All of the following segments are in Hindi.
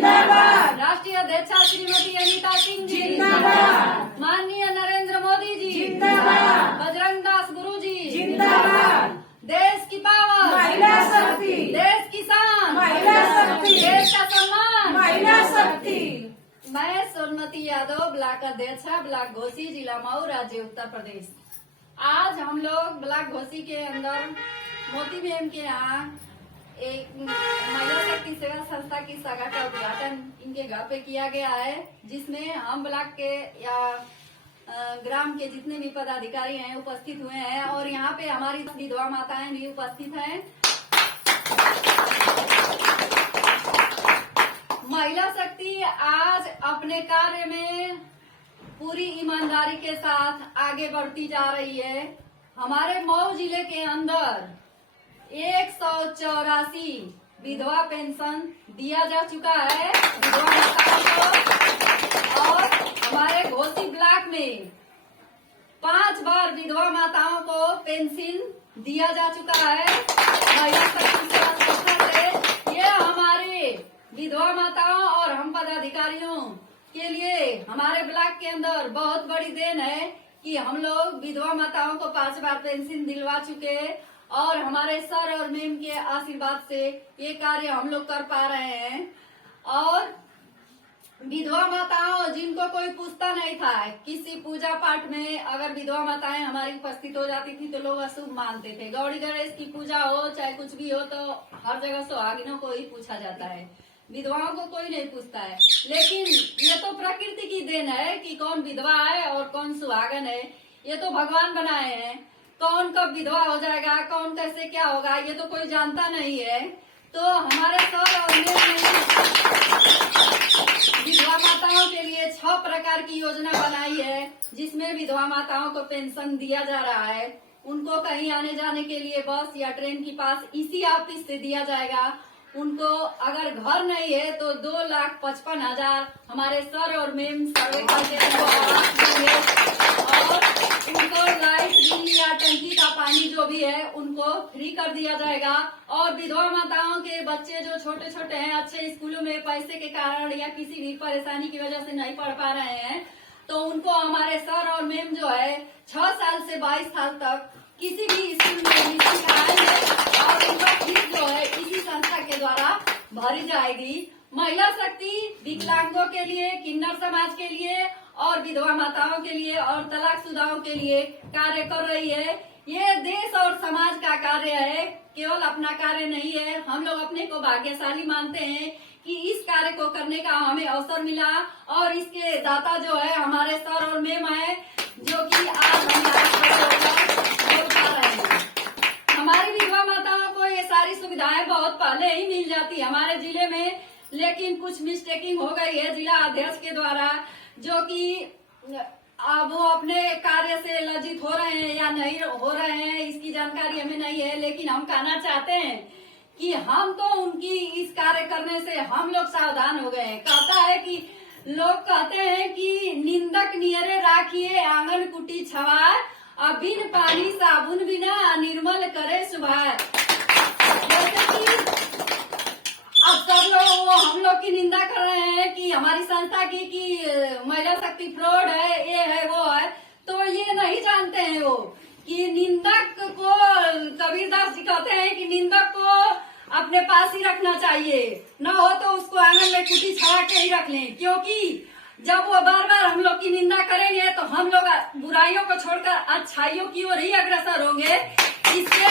जिंदाबाद। राष्ट्रीय अध्यक्षा श्रीमती अनीता सिंह जी जिंदाबाद। माननीय नरेंद्र मोदी जी जिंदाबाद। बजरंग दास गुरु जी जिंदाबाद। देश की पावर, महिला शक्ति, देश की शान, महिला शक्ति, देश का सम्मान, महिला शक्ति। मैं सोनमती यादव, ब्लॉक अध्यक्षा, ब्लॉक घोसी, जिला मऊ, राज्य उत्तर प्रदेश। आज हम लोग ब्लॉक घोसी के अंदर मोती मैम के यहाँ एक महिला शक्ति सेवा संस्था की शाखा का उद्घाटन इनके घर पे किया गया है, जिसमें हम ब्लॉक के या ग्राम के जितने भी पदाधिकारी हैं उपस्थित हुए हैं और यहाँ पे हमारी विधवा माताएं भी उपस्थित हैं। महिला शक्ति आज अपने कार्य में पूरी ईमानदारी के साथ आगे बढ़ती जा रही है। हमारे मऊ जिले के अंदर 184 विधवा पेंशन दिया जा चुका है विधवा माताओं को और हमारे घोसी ब्लॉक में 5 बार विधवा माताओं को पेंशन दिया जा चुका है महिला शक्ति सेवा संस्था से। ये हमारे विधवा माताओं और हम पदाधिकारियों के लिए हमारे ब्लॉक के अंदर बहुत बड़ी देन है कि हम लोग विधवा माताओं को 5 बार पेंशन दिलवा चुके और हमारे सर और मैम के आशीर्वाद से ये कार्य हम लोग कर पा रहे हैं। और विधवा माताओं जिनको कोई पूछता नहीं था, किसी पूजा पाठ में अगर विधवा माताएं हमारी उपस्थित हो जाती थी तो लोग अशुभ मानते थे। गौरी गणेश की पूजा हो चाहे कुछ भी हो तो हर जगह सुहागिनों को ही पूछा जाता है, विधवाओं को कोई नहीं पूछता है। लेकिन ये तो प्रकृति की देन है कि कौन विधवा है और कौन सुहागन है, ये तो भगवान बनाए हैं। कौन कब विधवा हो जाएगा, कौन कैसे क्या होगा, ये तो कोई जानता नहीं है। तो हमारे सर और मैम ने विधवा माताओं के लिए 6 प्रकार की योजना बनाई है, जिसमें विधवा माताओं को पेंशन दिया जा रहा है। उनको कहीं आने जाने के लिए बस या ट्रेन के पास इसी ऑफिस से दिया जाएगा। उनको अगर घर नहीं है तो 2,55,000 हमारे सर और मैम सर्वे करके उनको आवास देंगे और उनको लाइट बिल या टंकी का पानी जो भी है उनको फ्री कर दिया जाएगा। और विधवा माताओं के बच्चे जो छोटे छोटे हैं अच्छे स्कूलों में पैसे के कारण या किसी भी परेशानी की वजह से नहीं पढ़ पा रहे हैं तो उनको हमारे सर और मैम जो है 6 साल से 22 साल तक किसी भी स्कूल में एडमिशन कराएंगे और उनका फीस जो है इसी संस्था के द्वारा भरी जाएगी। महिला शक्ति विकलांगों के लिए, किन्नर समाज के लिए और विधवा माताओं के लिए और तलाकशुदाओं के लिए कार्य कर रही है। ये देश और समाज का कार्य है, केवल अपना कार्य नहीं है। हम लोग अपने को भाग्यशाली मानते हैं कि इस कार्य को करने का हमें अवसर मिला और इसके दाता जो है हमारे सर और मैम है, जो कि आज हमारी विधवा माताओं को ये सारी सुविधाएं बहुत पहले ही मिल जाती हमारे जिले में, लेकिन कुछ मिस्टेकिंग हो गई है जिला अध्यक्ष के द्वारा, जो कि अब वो अपने कार्य से लज्जित हो रहे हैं या नहीं हो रहे हैं इसकी जानकारी हमें नहीं है। लेकिन हम कहना चाहते हैं कि हम तो उनकी इस कार्य करने से हम लोग सावधान हो गए हैं। कहता है कि लोग कहते हैं कि निंदक नियरे राखिए आंगन कुटी छवाए, अब बिन पानी साबुन बिना निर्मल करे सुभाए। जैसे कि अब सब लोग हम लोग की निंदा कर रहे हैं कि हमारी संस्था की कि महिला शक्ति फ्रॉड है, ये है वो है, तो ये नहीं जानते हैं वो कि निंदक को कबीरदास जी कहते हैं कि निंदक को अपने पास ही रखना चाहिए, न हो तो उसको आंगन में कुटी छवा के ही रख लें। क्योंकि जब वो बार बार हम लोग की निंदा करेंगे तो हम लोग बुराइयों को छोड़कर अच्छाइयों की ओर ही अग्रसर होंगे। इससे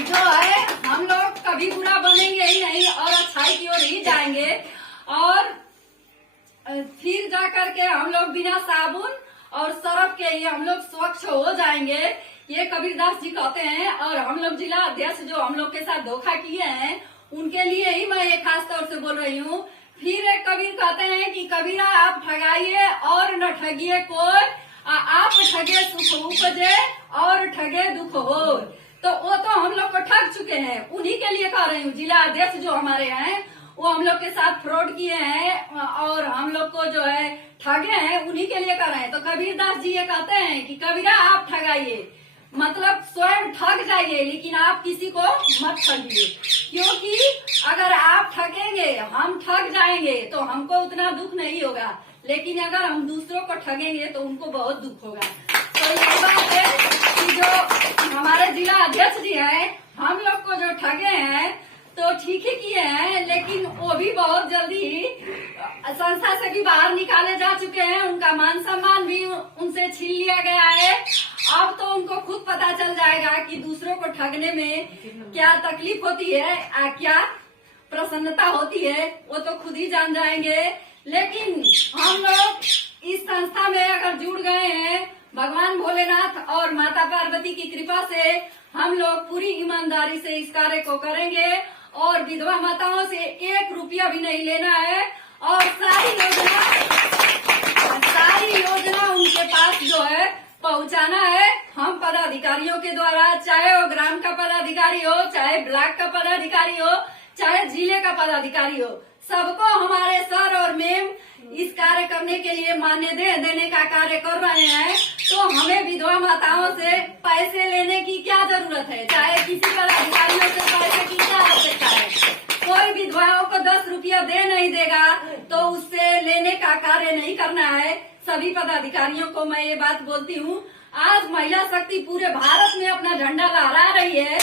जो है हम लोग कभी बुरा बनेंगे ही नहीं और अच्छाई की ओर ही जाएंगे और फिर जा करके हम लोग बिना साबुन और सरफ के ही हम लोग स्वच्छ हो जाएंगे, ये कबीरदास जी कहते हैं। और हम लोग जिला अध्यक्ष जो हम लोग के साथ धोखा किए हैं उनके लिए ही मैं ये खास तौर से बोल रही हूँ। फिर एक कबीर कहते हैं कि कबीरा आप ठगाइए और न ठगिए कोई, आप ठगे सुख उपजे और ठगे दुख हो। तो वो तो हम लोग को ठग चुके हैं, उन्हीं के लिए कह रही हूँ। जिला अध्यक्ष जो हमारे हैं वो हम लोग के साथ फ्रॉड किए हैं और हम लोग को जो है ठगे हैं, उन्हीं के लिए कर रहे हैं। तो कबीरदास जी ये कहते हैं कि कबीरा आप ठगाइए मतलब स्वयं ठग जाइए, लेकिन आप किसी को मत ठगिए, क्योंकि अगर आप ठगेंगे, हम ठग जाएंगे तो हमको उतना दुख नहीं होगा, लेकिन अगर हम दूसरों को ठगेंगे तो उनको बहुत दुख होगा। तो ये बात है कि जो हमारे जिला अध्यक्ष जी हैं, हम लोग को जो ठगे हैं तो ठीक ही किए हैं, लेकिन वो भी बहुत जल्दी संस्था से भी बाहर निकाले जा चुके हैं। उनका मान सम्मान भी उनसे छीन लिया गया है। अब तो उनको खुद पता चल जाएगा कि दूसरों को ठगने में क्या तकलीफ होती है, क्या प्रसन्नता होती है, वो तो खुद ही जान जाएंगे। लेकिन हम लोग इस संस्था में अगर जुड़ गए हैं, भगवान भोलेनाथ और माता पार्वती की कृपा से हम लोग पूरी ईमानदारी से इस कार्य को करेंगे और विधवा माताओं से 1 रुपया भी नहीं लेना है और सारी योजना उनके पास जो है पहुंचाना है। हम पदाधिकारियों के द्वारा, चाहे वो ग्राम का पदाधिकारी हो, चाहे ब्लॉक का पदाधिकारी हो, चाहे जिले का पदाधिकारी हो, सबको हमारे सर और मैम इस कार्य करने के लिए मान्यता देने का कार्य कर रहे हैं। तो हमें विधवा माताओं से पैसे लेने की क्या जरूरत है, चाहे किसी पदाधिकारियों से पैसे की क्या आवश्यकता है। कोई विधवाओं को 10 रुपया दे नहीं देगा तो उससे लेने का कार्य नहीं करना है। सभी पदाधिकारियों को मैं ये बात बोलती हूँ, आज महिला शक्ति पूरे भारत में अपना झंडा लहरा रही है।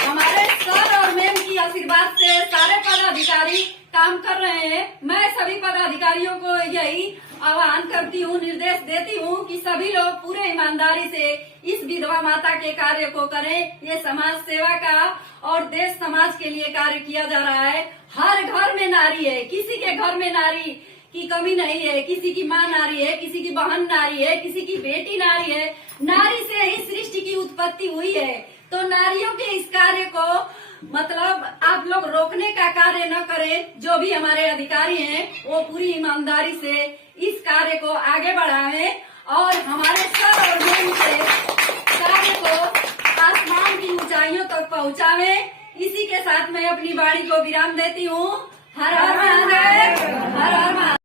हमारे सर और मैम की आशीर्वाद से सारे पदाधिकारी काम कर रहे हैं। मैं सभी पदाधिकारियों को यही आह्वान करती हूँ, निर्देश देती हूँ कि सभी लोग पूरे ईमानदारी से इस विधवा माता के कार्य को करें। ये समाज सेवा का और देश समाज के लिए कार्य किया जा रहा है। हर घर में नारी है, किसी के घर में नारी की कमी नहीं है। किसी की माँ नारी है, किसी की बहन नारी है, किसी की बेटी नारी है। नारी से ही सृष्टि की उत्पत्ति हुई है। तो नारियों के इस कार्य को मतलब आप लोग रोकने का कार्य न करें। जो भी हमारे अधिकारी हैं वो पूरी ईमानदारी से इस कार्य को आगे बढ़ाएं और हमारे सर और मैम से कार्य को आसमान की ऊंचाइयों तक पहुंचावें। इसी के साथ मैं अपनी वाणी को विराम देती हूँ। हर हर महादेव, हर हर महादेव।